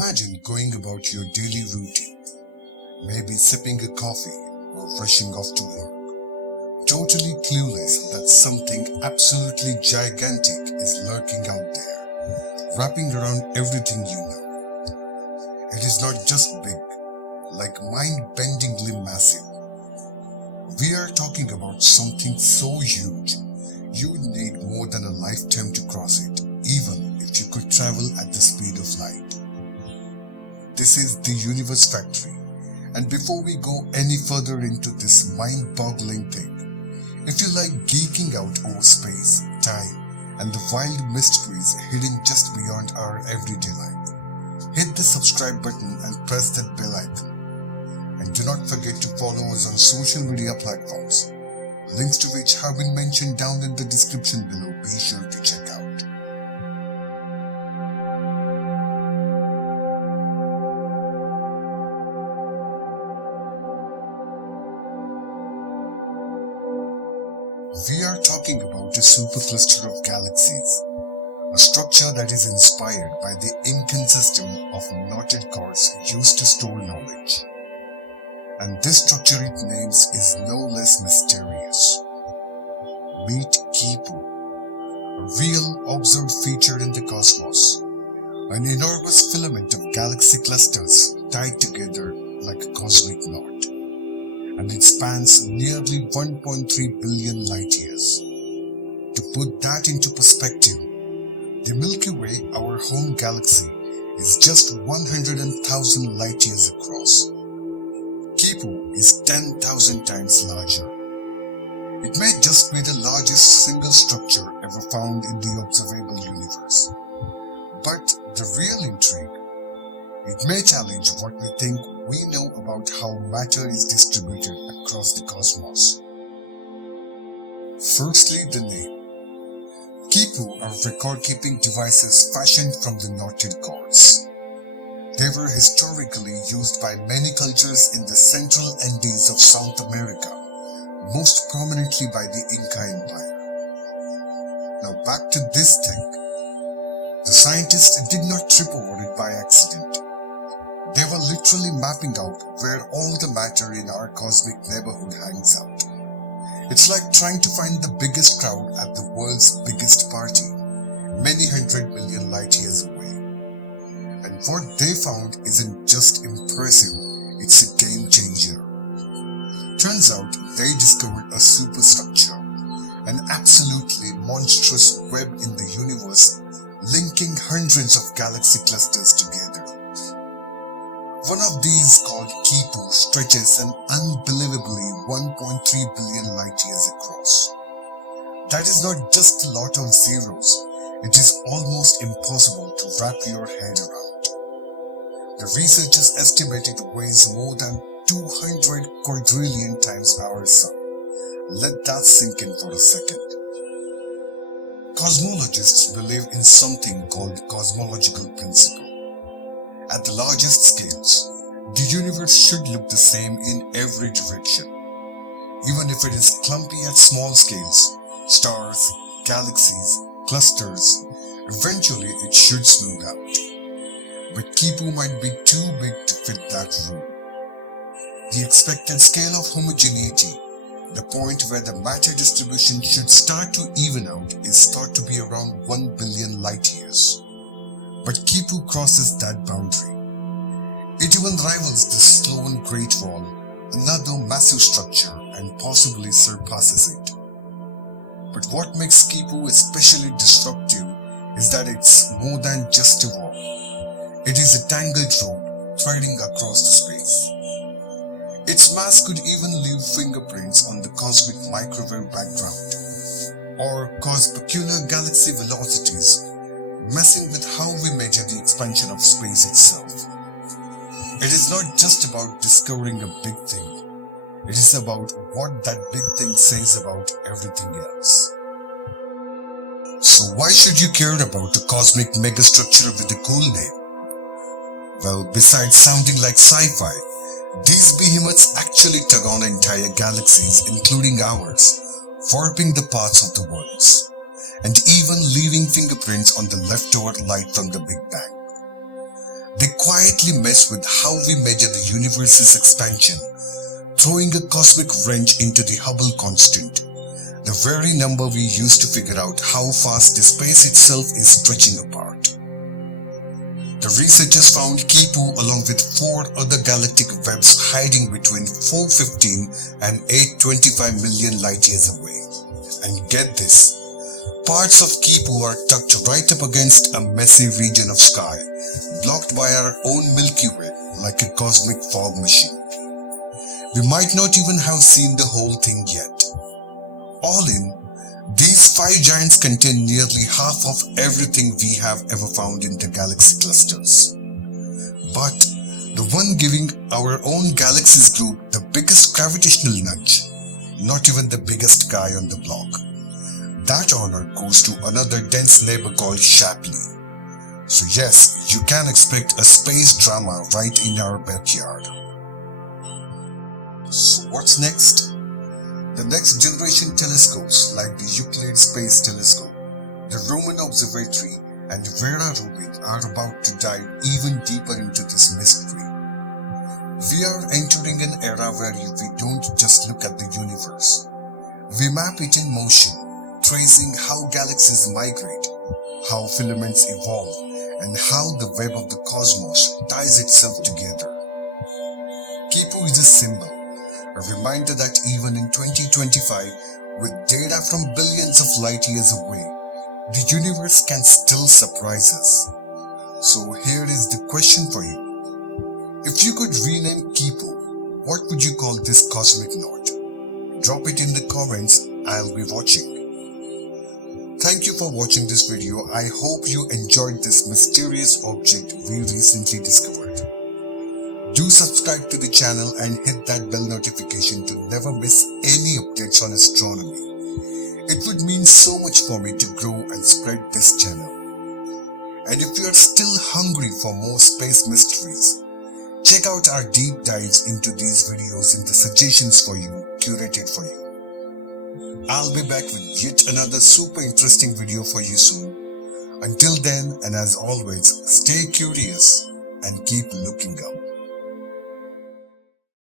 Imagine going about your daily routine, maybe sipping a coffee or rushing off to work, totally clueless that something absolutely gigantic is lurking out there, wrapping around everything you know. It is not just big, like mind-bendingly massive. We are talking about something so huge, you would need more than a lifetime to cross it, even if you could travel at the speed of light. This is the Universe Factory, and before we go any further into this mind-boggling thing, if you like geeking out over space, time, and the wild mysteries hidden just beyond our everyday life, hit the subscribe button and press that bell icon. And do not forget to follow us on social media platforms, links to which have been mentioned down in the description below. Be sure to check out. We are talking about a supercluster of galaxies, a structure that is inspired by the Incan system of knotted cords used to store knowledge. And this structure it names is no less mysterious. Meet Quipu, a real observed feature in the cosmos, an enormous filament of galaxy clusters tied together like a cosmic knot. And it spans nearly 1.3 billion light years. To put that into perspective, the Milky Way, our home galaxy, is just 100,000 light years across. Quipu is 10,000 times larger. It may just be the largest single structure ever found in the observable universe. But the real intrigue, it may challenge what we think we know about how matter is distributed across the cosmos. Firstly, the name. Quipu are record-keeping devices fashioned from the knotted cords. They were historically used by many cultures in the central Andes of South America, most prominently by the Inca Empire. Now back to this thing. The scientists did not trip over it by accident. They were literally mapping out where all the matter in our cosmic neighborhood hangs out. It's like trying to find the biggest crowd at the world's biggest party, many 100 million light years away. And what they found isn't just impressive, it's a game changer. Turns out they discovered a superstructure, an absolutely monstrous web in the universe linking hundreds of galaxy clusters together. One of these, called Quipu, stretches an unbelievably 1.3 billion light years across. That is not just a lot of zeros, it is almost impossible to wrap your head around. The researchers estimate it weighs more than 200 quadrillion times our Sun. Let that sink in for a second. Cosmologists believe in something called the cosmological principle. At the largest scales, the universe should look the same in every direction. Even if it is clumpy at small scales, stars, galaxies, clusters, eventually it should smooth out. But Quipu might be too big to fit that rule. The expected scale of homogeneity, the point where the matter distribution should start to even out, is thought to be around 1 billion light years. But Quipu crosses that boundary. It even rivals the Sloan Great Wall, another massive structure, and possibly surpasses it. But what makes Quipu especially disruptive is that it's more than just a wall. It is a tangled rope threading across the space. Its mass could even leave fingerprints on the cosmic microwave background, or cause peculiar galaxy velocities, messing with how we measure the expansion of space itself. It is not just about discovering a big thing, it is about what that big thing says about everything else. So why should you care about a cosmic megastructure with a cool name? Well, besides sounding like sci-fi, these behemoths actually tug on entire galaxies, including ours, warping the paths of the worlds, and even leaving fingerprints on the leftover light from the Big Bang. They quietly mess with how we measure the universe's expansion, throwing a cosmic wrench into the Hubble constant, the very number we use to figure out how fast the space itself is stretching apart. The researchers found Quipu along with 4 other galactic webs hiding between 415 and 825 million light years away. And get this, parts of Quipu are tucked right up against a messy region of sky, blocked by our own Milky Way like a cosmic fog machine. We might not even have seen the whole thing yet. All in, these 5 giants contain nearly half of everything we have ever found in the galaxy clusters. But the one giving our own galaxies group the biggest gravitational nudge, not even the biggest guy on the block. That honor goes to another dense neighbor called Shapley. So yes, you can expect a space drama right in our backyard. So what's next? The next generation telescopes like the Euclid Space Telescope, the Roman Observatory and Vera Rubin are about to dive even deeper into this mystery. We are entering an era where we don't just look at the universe. We map it in motion, tracing how galaxies migrate, how filaments evolve, and how the web of the cosmos ties itself together. Quipu is a symbol, a reminder that even in 2025, with data from billions of light years away, the universe can still surprise us. So here is the question for you. If you could rename Quipu, what would you call this cosmic knot? Drop it in the comments, I'll be watching. Thank you for watching this video. I hope you enjoyed this mysterious object we recently discovered. Do subscribe to the channel and hit that bell notification to never miss any updates on astronomy. It would mean so much for me to grow and spread this channel. And if you are still hungry for more space mysteries, check out our deep dives into these videos in the suggestions for you, curated for you. I'll be back with yet another super interesting video for you soon. Until then, and as always, stay curious and keep looking up.